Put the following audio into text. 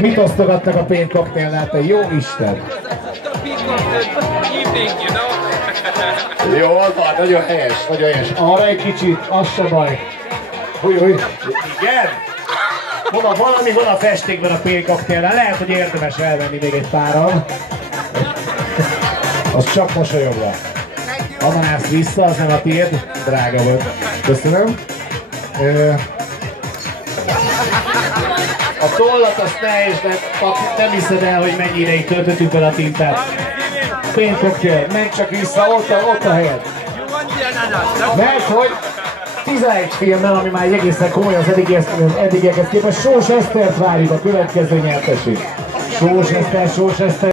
Mit osztogattak a Paint Cocktailnál, te jó Isten? Jól van, nagyon helyes, nagyon helyes. Arra egy kicsit, az se baj. Új. Igen? Van a festékben a Paint Cocktailnál, lehet, hogy érdemes elvenni még egy páran. Az csak mosolyogva. Ananász vissza, az nem a tiéd, drága volt. Köszönöm. A tollat azt nehéz, de nem hiszed el, hogy mennyi ideig töltöttük bele a tintát. Paint Cocktail, menj csak vissza, ott a helyed. Mert hogy 11 filmmel, ami már egészen komoly az eddigiekhez képest, Sós Esztert várjuk a következő nyertesét. Sós Eszter.